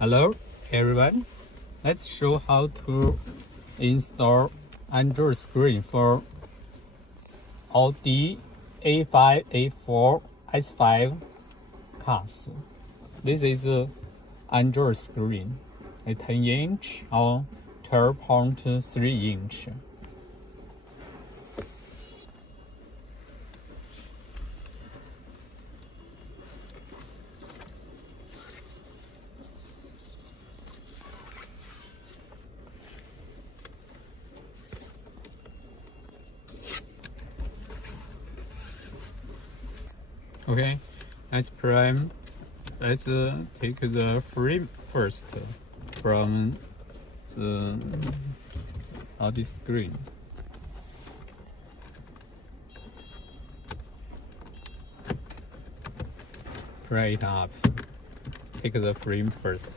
Hello everyone, let's show how to install Android screen for Audi A5, A4, S5 cars. This is Android screen, a 10-inch or 12.3-inch. Okay, let's take the frame first from the Audi screen. Pry it up. Take the frame first.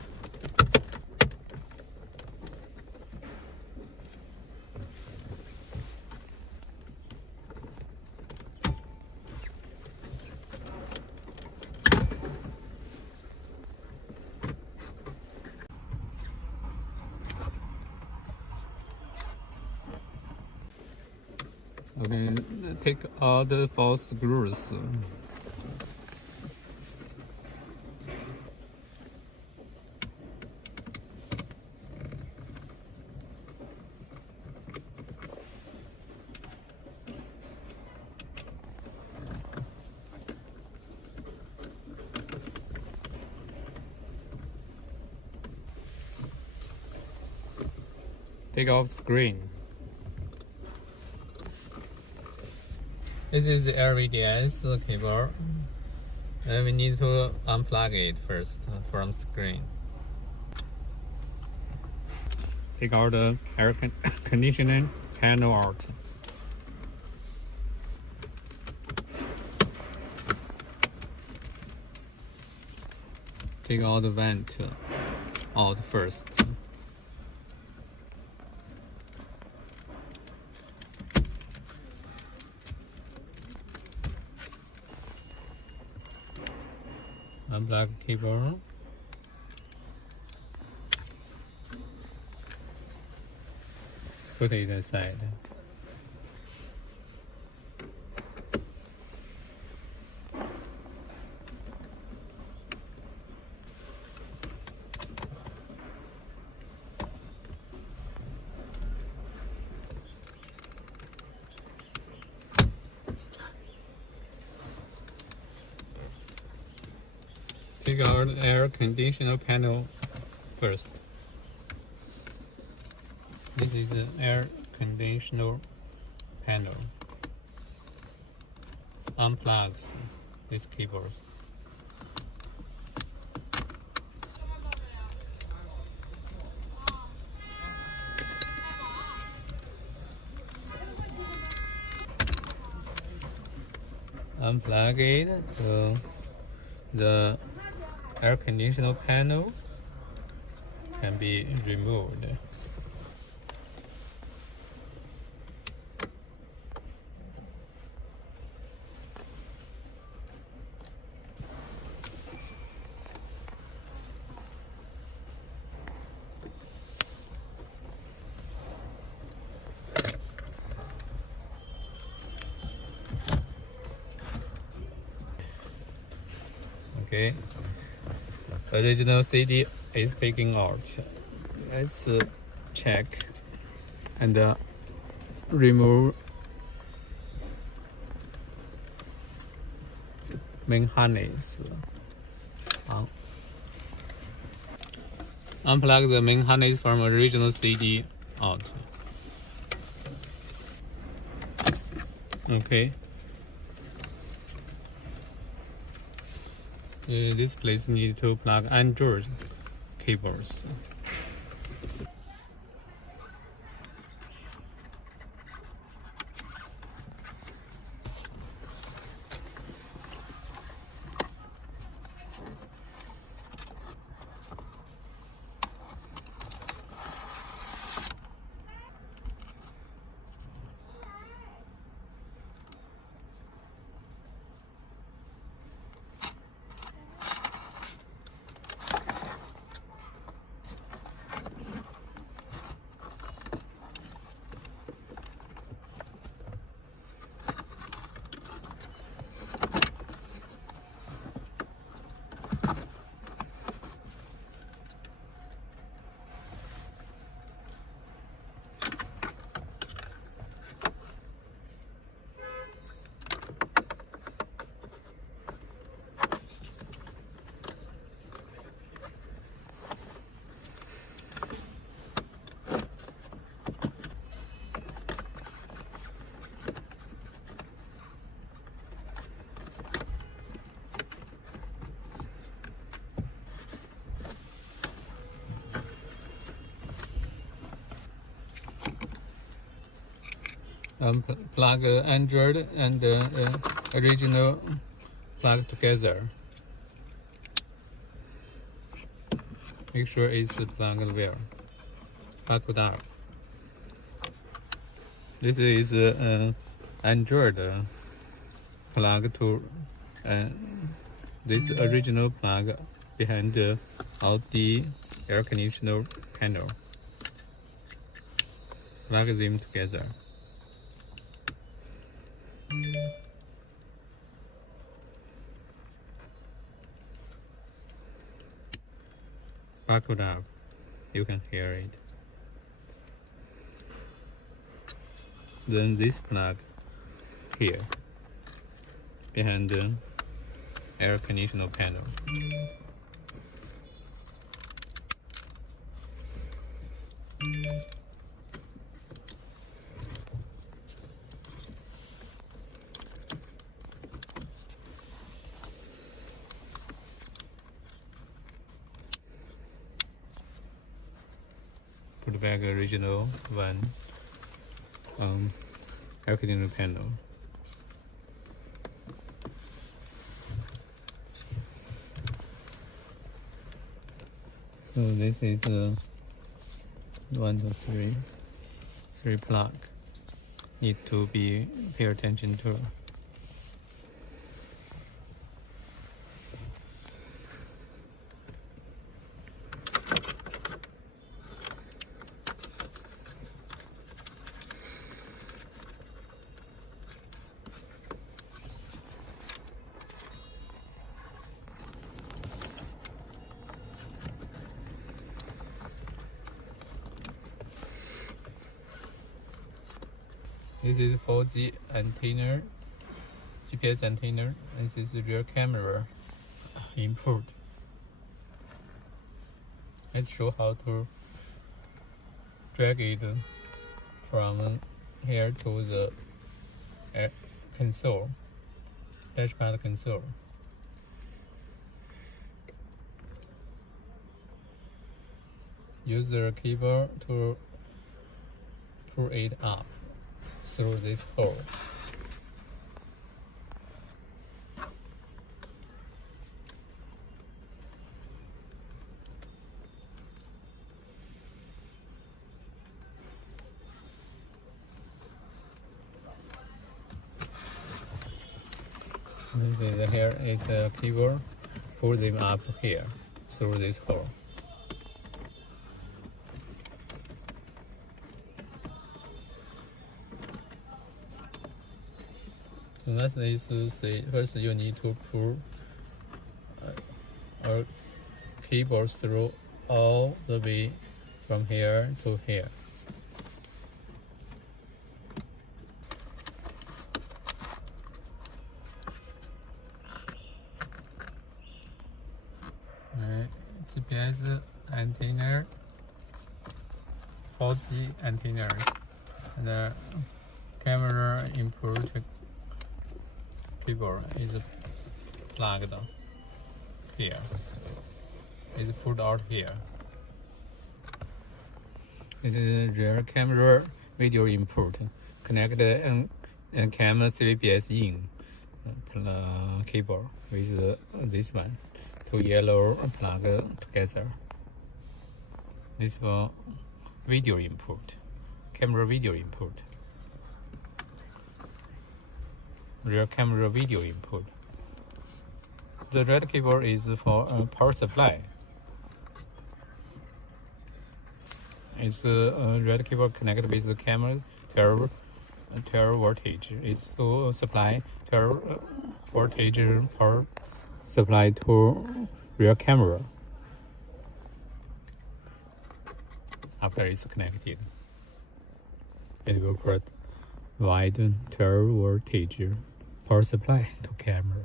Okay, take all the 4 screws. Take off screen. This is the LVDS cable. Then we need to unplug it first from screen. Take out the air conditioning panel out. Take out the vent out first. Unplug cable. Put it aside. Take out the air conditioner panel first. This is the air conditioner panel. Unplugs these cables. Unplug it so the air conditioner panel can be removed. Okay, original CD is taken out. Let's check and remove main harness. Unplug the main harness from original CD out. Okay. This place need to plug Android cables. plug Android and original plug together. Make sure it's plugged well. Plug it up. This is Android plug to this original plug behind the Audi air conditioner panel. Plug them together. Plug it up. You can hear it. Then this plug here behind the air conditioner panel. Put back original one air conditioner panel. So this is 1, 2, 3 plug. Need to be pay attention to. This is 4G antenna, GPS antenna, and this is rear camera input. Let's show how to drag it from here to the console, dashpad console. Use the keyboard to pull it up through this hole. Here is a keyboard. Pull them up here through this hole. So that's this to say. First, you need to pull our keyboard through all the way from here to here. GPS antenna, 4G antenna, and the camera input keyboard is plugged here. It's pulled out here. This is rear camera video input. Connect the camera CVBS in keyboard with this one. Two yellow plug together. This for video input, camera video input. Rear camera video input. The red keyboard is for power supply. It's a red keyboard connected with the camera 12 voltage. It's to supply 12 voltage power supply to rear camera. After it's connected, it will provide 12 voltage power supply to camera.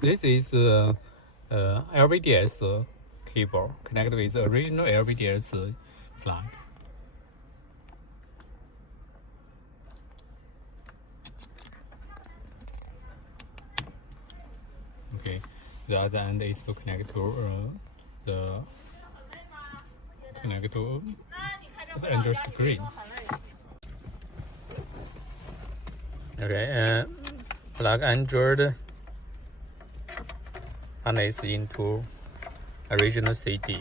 This is LVDS cable connected with the original LVDS plug. Okay, the other end is to connect to the under screen. Okay, plug Android harness into original CD.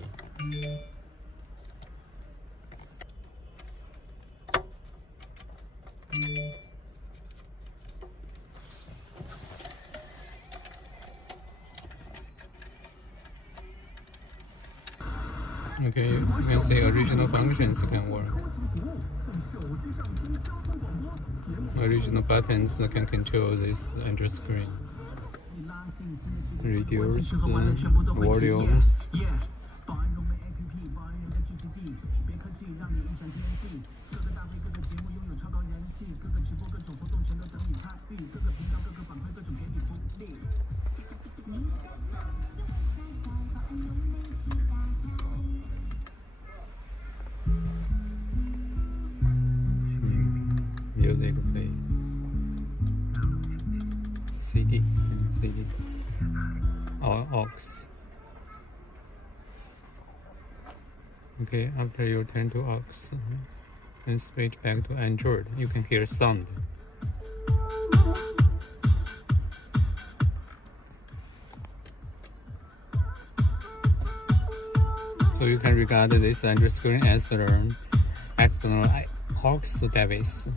Okay, you can see original functions can work. Original buttons can control this under screen. Reduce volumes. Music play. CD. Aux. Okay, after you turn to aux and switch back to Android, you can hear sound. So you can regard this Android screen as an external aux device.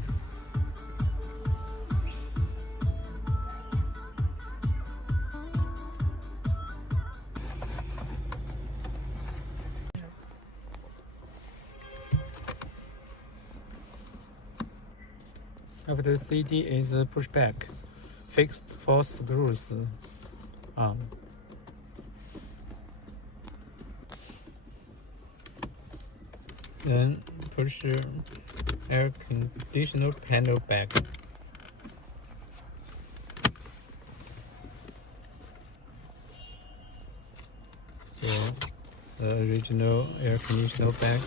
After CD is pushed back, fixed 4 screws on. Then push air conditioner panel back. So the original air conditioner back,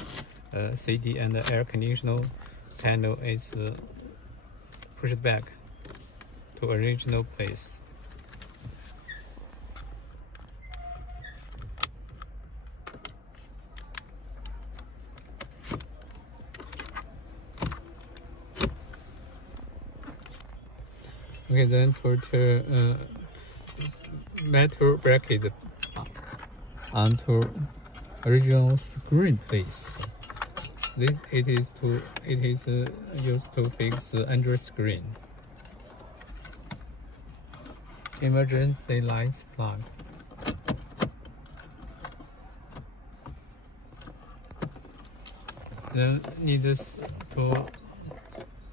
CD and the air conditioner panel is pushed back to original place. Okay, then put metal bracket onto original screen place. It is used to fix under screen. Emergency lights plug. Then need to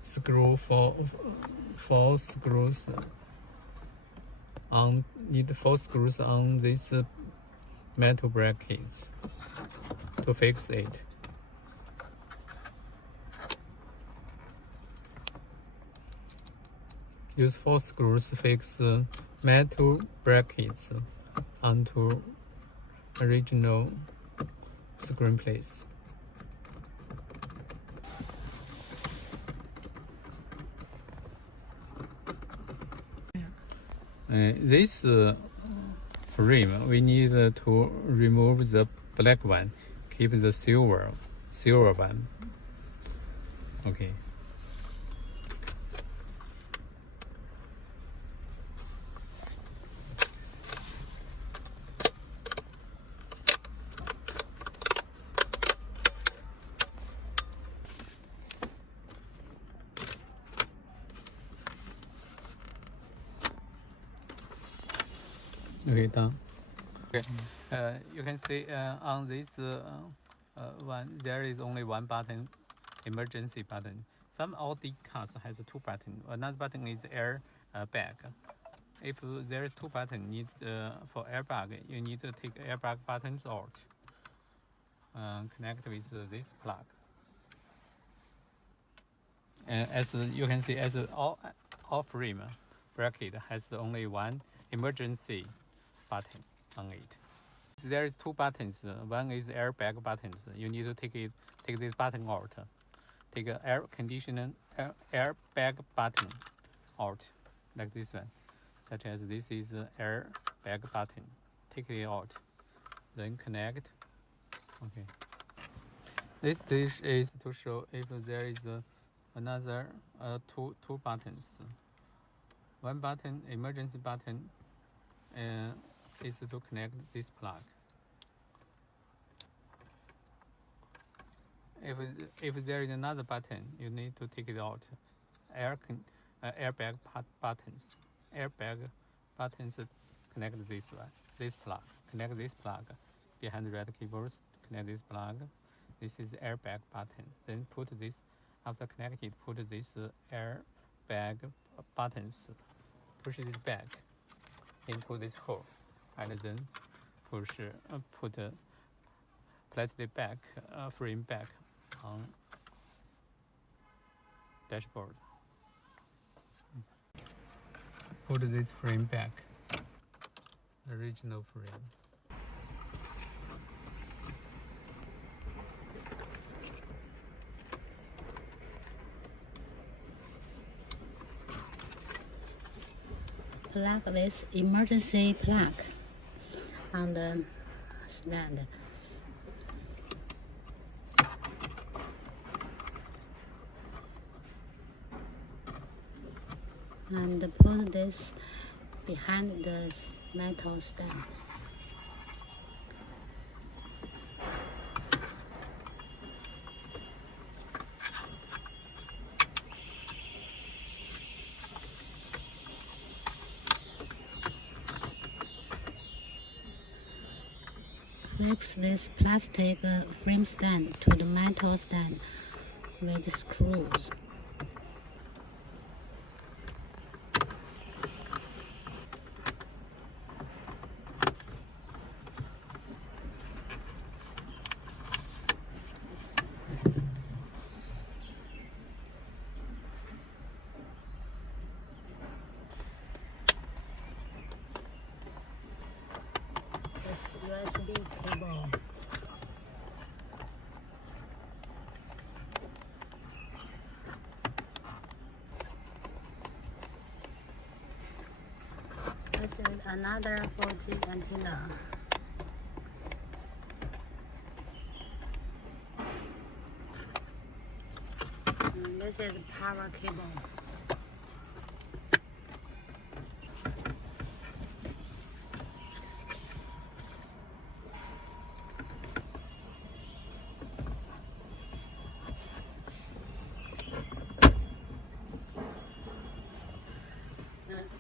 screw four screws on. Need 4 screws on these metal brackets to fix it. Use 4 screws to fix metal brackets onto original screen place. This frame, we need to remove the black one, keep the silver one. Okay. Okay, done. Okay, you can see on this one there is only one button, emergency button. Some Audi cars has 2 buttons. Another button is airbag. If there is 2 buttons for airbag, you need to take airbag buttons out. Connect with this plug. And as you can see, as all frame bracket has only one emergency button on it. There is two buttons. One is airbag buttons. You need to take this button out. Take an air conditioner airbag button out, like this one. Such as this is airbag button. Take it out, then connect. Okay. This dish is to show if there is another two buttons. One button, emergency button, is to connect this plug. If there is another button, you need to take it out. Airbag buttons. Airbag buttons connect this one, this plug. Connect this plug behind the red keyboards. Connect this plug. This is airbag button. Then put this, after connected, put this airbag buttons. Push this back into this hole, and then place the back frame back on dashboard. Put this frame back, original frame. Plug this emergency plug on the stand. And put this behind the metal stand. Fix this plastic frame stand to the metal stand with screws. This USB cable. This is another 4G antenna. And this is power cable.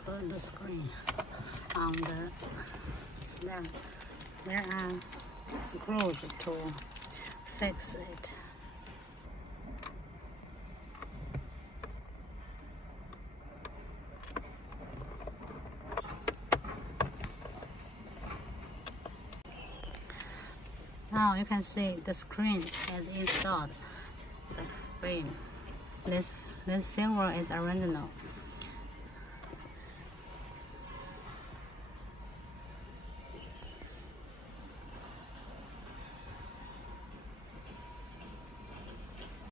Put the screen on the stand. There are screws to fix it. Now you can see the screen has installed the frame. This silver is original.